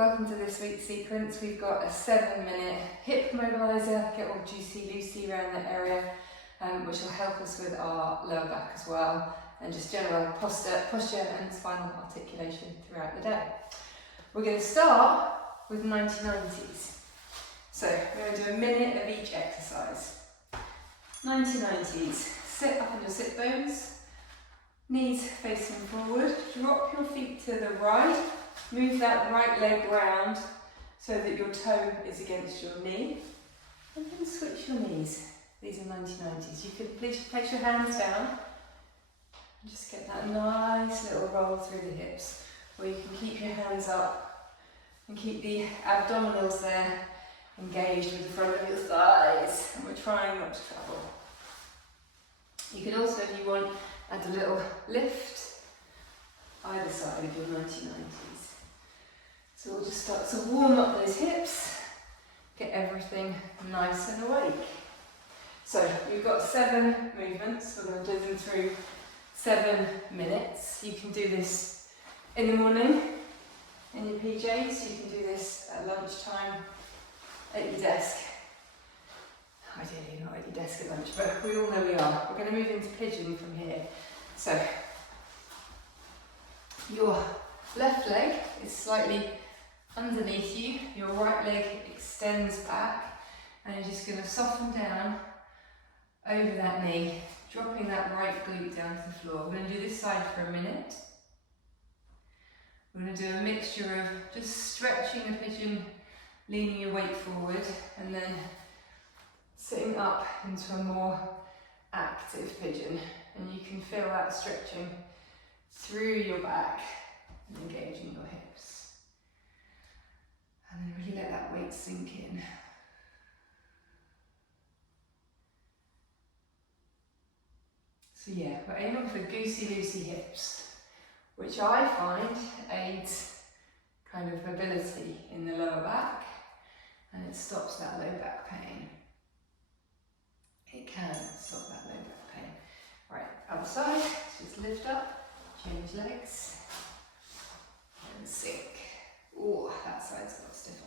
Welcome to this week's sequence. We've got a 7-minute hip mobiliser, get all juicy, loosey around that area, which will help us with our lower back as well, and just general posture and spinal articulation throughout the day. We're going to start with 90-90s. So we're going to do a minute of each exercise. 90-90s. Sit up on your sit bones, knees facing forward, drop your feet to the right, move that right leg round so that your toe is against your knee, and then switch your knees. These are 90-90s. You can please place your hands down and just get that nice little roll through the hips, or you can keep your hands up and keep the abdominals there engaged with the front of your thighs, and we're trying not to travel. You can also, if you want, add a little lift either side of your 90-90s. So we'll just start to warm up those hips, get everything nice and awake. So we've got 7 movements. We're going to do them through 7 minutes. You can do this in the morning in your PJs. You can do this at lunchtime at your desk. Ideally not at your desk at lunch, but we all know we are. We're going to move into pigeon from here. So your left leg is slightly underneath you, your right leg extends back, and you're just going to soften down over that knee, dropping that right glute down to the floor. We're going to do this side for a minute. We're going to do a mixture of just stretching a pigeon, leaning your weight forward, and then sitting up into a more active pigeon. And you can feel that stretching through your back and engaging your hips. And then really let that weight sink in. So yeah, we're aiming for goosey loosey hips, which I find aids kind of mobility in the lower back, and it stops that low back pain. It can stop that low back pain. Right, other side, just lift up, change legs, and sink. Oh, that side's got stiffer.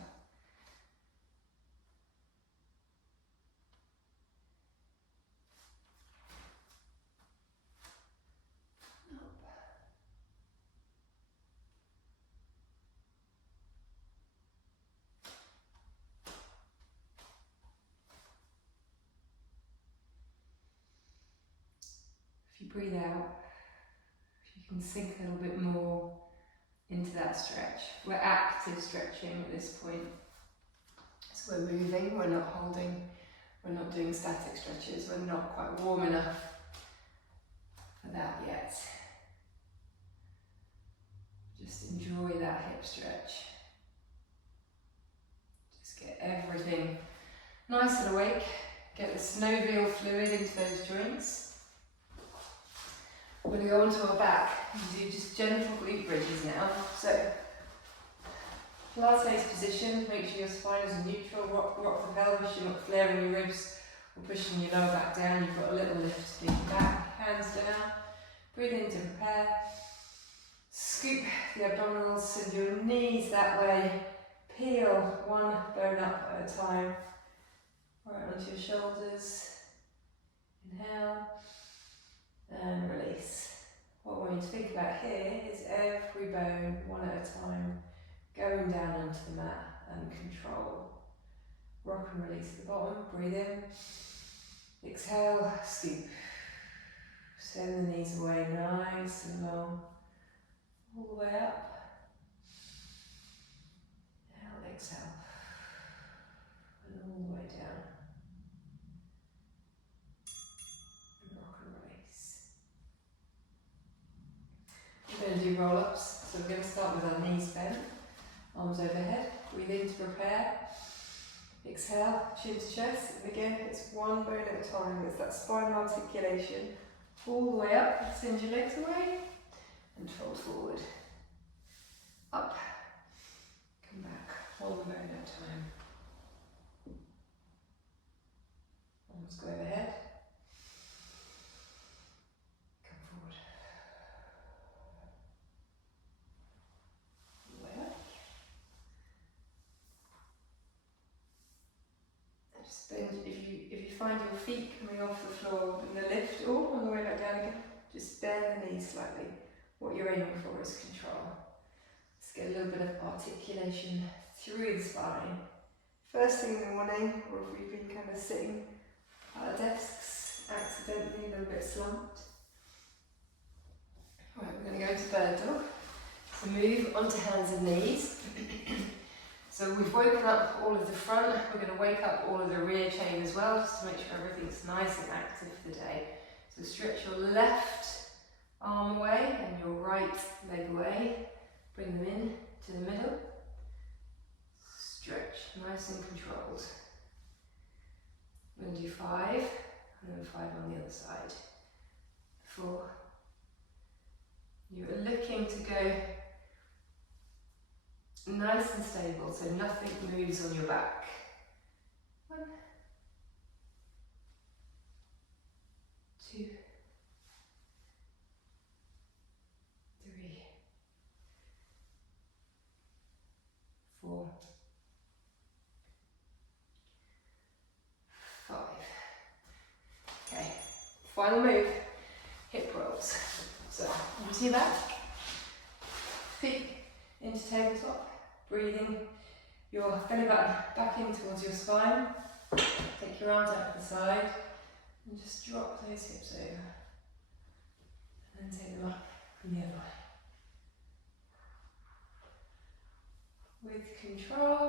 If you breathe out, if you can sink a little bit more into that stretch. We're active stretching at this point. So we're moving, we're not holding, we're not doing static stretches, we're not quite warm enough for that yet. Just enjoy that hip stretch. Just get everything nice and awake, get the synovial fluid into those joints. We're going to go onto our back and do just gentle glute bridges now. So, Pilates position, make sure your spine is neutral, rock the pelvis, you're not flaring your ribs or pushing your lower back down, you've got a little lift to do your back, hands down, breathe in to prepare, scoop the abdominals, send your knees that way, peel one bone up at a time, right onto your shoulders, inhale, and release. What we want you to think about here is every bone, one at a time, going down onto the mat and control. Rock and release at the bottom, breathe in, exhale, scoop. Send the knees away nice and long, all the way up. Inhale, exhale, and all the way down. We're going to do roll-ups, so we're going to start with our knees bent, arms overhead, breathe in to prepare, exhale, chin to chest, and again it's one bone at a time, it's that spinal articulation, all the way up, send your legs away, and fold forward, up, come back, one bone at a time, arms go overhead, So if you find your feet coming off the floor in the lift or on the way back down again, just bend the knees slightly. What you're aiming for is control. Let's get a little bit of articulation through the spine. First thing in the morning, or if we've been kind of sitting at our desks accidentally a little bit slumped. Right, we're going to go into bird dog. So move onto hands and knees. So we've woken up all of the front, we're going to wake up all of the rear chain as well, just to make sure everything's nice and active for the day. So stretch your left arm away and your right leg away. Bring them in to the middle. Stretch, nice and controlled. We're going to do 5, and then 5 on the other side. 4. You're looking to go nice and stable, so nothing moves on your back. 1, 2, 3, 4, 5. Okay, final move, hip rolls. So, onto your back, feet into tabletop, breathing your belly button back in towards your spine. Take your arms out to the side and just drop those hips over. And then take them up from the other way. With control.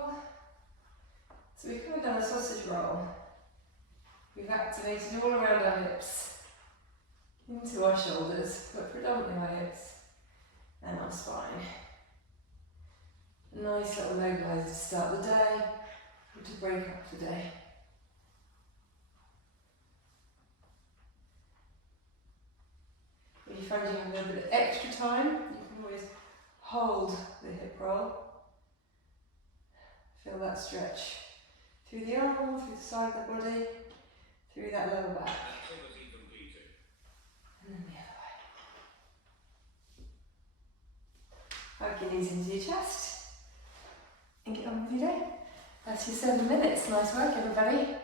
So we've kind of done a sausage roll. We've activated all around our hips, into our shoulders, but predominantly our hips and our spine. A nice little mobiliser to start the day or to break up the day. If you find you have a little bit of extra time, you can always hold the hip roll. Feel that stretch through the arm, through the side of the body, through that lower back. And then the other way. Hug your knees into your chest and get on with your day. That's your 7 minutes. Nice work, everybody.